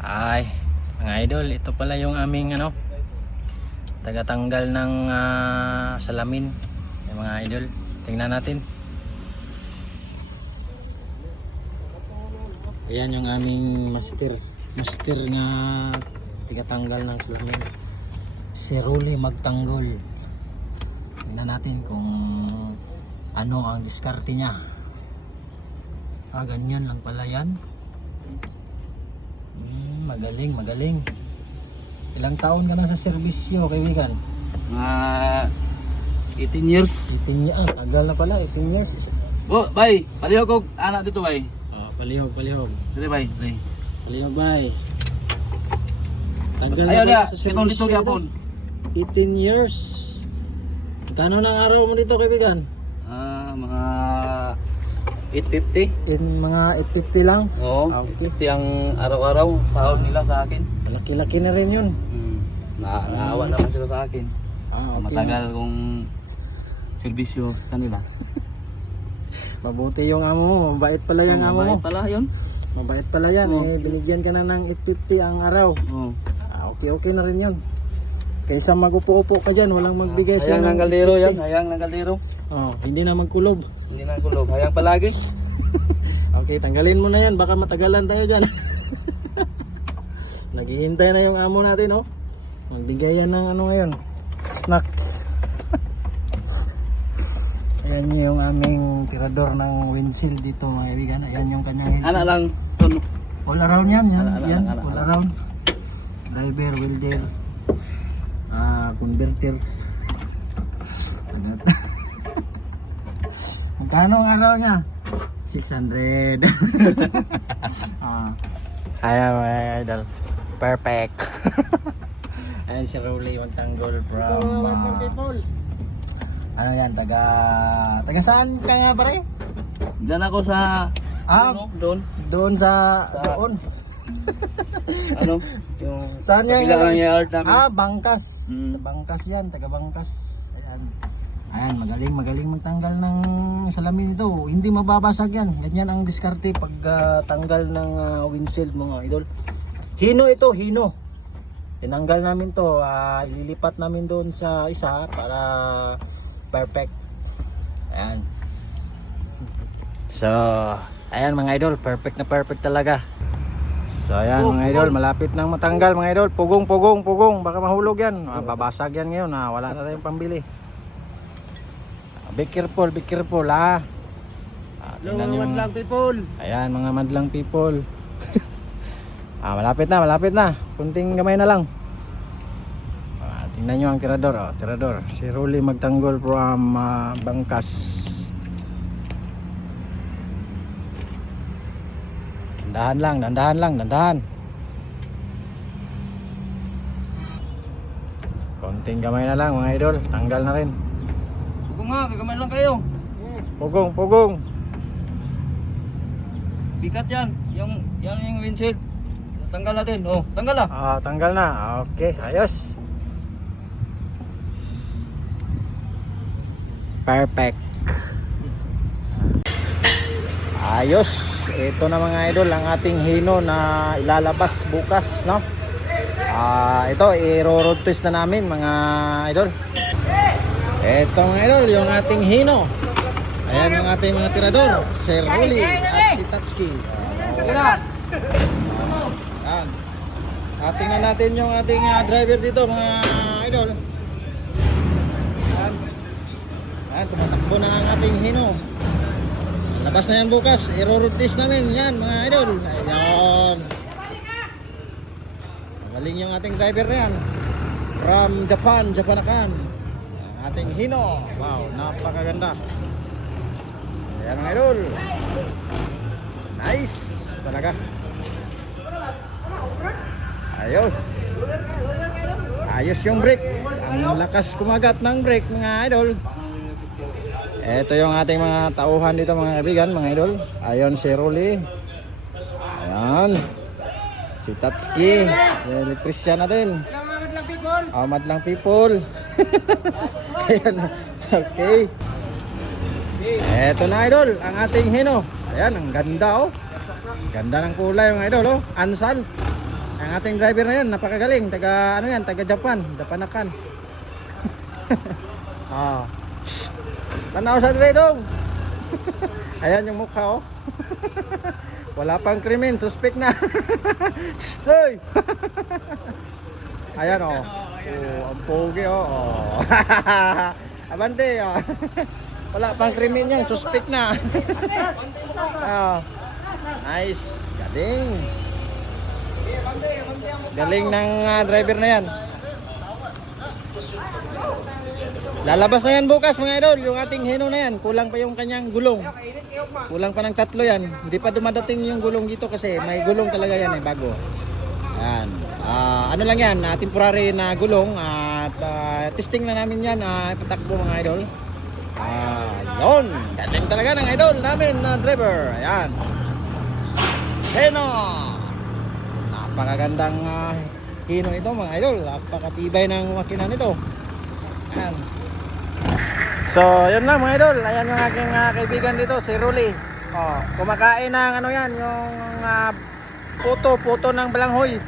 Ay, mga idol, ito pala yung aming tagatanggal ng salamin. Yung mga idol, tingnan natin. Ayan yung aming master nga tagatanggal ng salamin. Si Rolly Magtanggol. Tingnan natin kung ano ang diskarte niya. Ganyan lang pala yan. Magaling. Ilang taon ka na sa serbisyo, kaibigan? Mga 18 years. 18 years. Tagal na pala, 18 years. Oh, bay, palihog ko anak dito, bay. Palihog. Dito, bay. Palihog, bay. Tagal Ayaw na dia, pala sa itong dito serbisyo. gyapon. 18 years. Kano ng araw mo dito, kaibigan? Mga 850. In mga 850 lang. Oo, Okay. 50 ang araw-araw sahod nila sa akin. Laki-laki na rin yun. Naawa naman sila sa akin. Okay. Matagal kong serbisyo sa kanila. Mabuti yung amo mo. Mabait pala yung amo mo. Mabait pala yun. Mabait pala yan. Oo. Binigyan ka na ng 850 ang araw. Oo. Okay na rin yun. Kaysa magupo-upo ka dyan, walang magbigay Hayang ng kaldero yan, 850. hayang ng kaldero. Hindi na magkulob. Hindi na kulog, hayang palagi. Okay, tanggalin mo na yan. Baka matagalan tayo dyan. Naghihintay na yung amo natin, oh. Magbigay yan ng ngayon. Snacks. Ayan yung aming tirador ng windshield dito, mga kaibigan. Ayan yung kanyang Anak lang, son. all around yan. Anak. All around. Driver, welder, converter. Magkano ang araw niya? 600. Ayan mga idol. Perfect. Ayan si Rolly Magtanggol from ano yan, taga saan ka nga pare? Diyan ako sa doon. Doon sa doon. Yung Saan yan? kapila lang yung yard namin. Bangkas. Mm. Sa Bangkas yan, taga Bangkas. Ayan, magaling magtanggal ng salamin ito. Hindi mababasag yan. Ganyan ang diskarte pag tanggal ng windshield mga idol. Hino ito, hino. Tinanggal namin to, ililipat namin doon sa isa para perfect. Ayan. So, ayan mga idol, perfect na perfect talaga. So ayan mga idol, malapit nang matanggal mga idol. Pugong, baka mahulog yan. Babasag yan ngayon, wala na tayong pambili. Be careful Madlang people. Ayan mga madlang people. Malapit na. Kunting gamay na lang. Tingnan nyo ang tirador. Si Rolly Magtanggol from Bangkas. Dandahan lang. Konting gamay na lang mga idol, tanggal na rin. Pugong nga, gagamay lang kayo. Pugong. Bigat yan. Yung windshield. Tanggal natin. Oh, tanggal na. Tanggal na. Okay, ayos. Perfect. Ayos. Ito na mga idol ang ating hino na ilalabas bukas, no? Ito i-road test na namin mga idol. Ito mga idol yung ating hino. Ayan yung ating mga tirador, si Rolly at si Tatsuki. Ayan. Tingnan natin yung ating driver dito mga idol. Ayan, tumatakbo na ang ating hino. Labas na yan bukas, i-road test namin yan mga idol. Ayan. Magaling yung ating driver na yan. From Japanakan. Ang ating hino. Wow, napakaganda. Ayan mga idol. Nice talaga. Ayos yung brake. Ang lakas kumagat ng brake mga idol. Ito yung ating mga tauhan dito mga kaibigan, mga idol. Ayon si Rolly. Ayan. Si Tatsuki. Electrician natin. Madlang people. Ayan. Okay. Ito na idol, ang ating hino. Ayan, ang ganda oh. Ganda ng kulay mga idol oh. Ansal. Ang ating driver na yun, napakagaling. Taga ano yan, taga Japan, Japanakan. Ah. Tanaw sa dredong. Ayan yung mukha oh. Wala pang krimen, suspect na. Stoy. Ayan oh. Oh, ang pogi oh. Oh. Abante oh. Wala pang krimen yan, suspect na. Oh. Nice. Galing. Galing ng driver na yan. Lalabas na yan bukas mga idol, yung ating heno na yan. Kulang pa yung kanyang gulong. Kulang pa ng 3 yan. Hindi pa dumadating yung gulong dito kasi may gulong talaga yan eh, bago. Ayan. Ano lang yan, temporary na gulong at testing na namin yan, patakbo mga idol. Yun. Galing talaga ng idol namin na driver. Ayan. Heno. Napakagandang hino ito mga idol. Napakatibay ng makina nito. Ayan. So, yun lang mga idol. Ayan yung aking kaibigan dito, si Rolly. Oh, kumakain ng ano yan, yung puto ng balanghoy.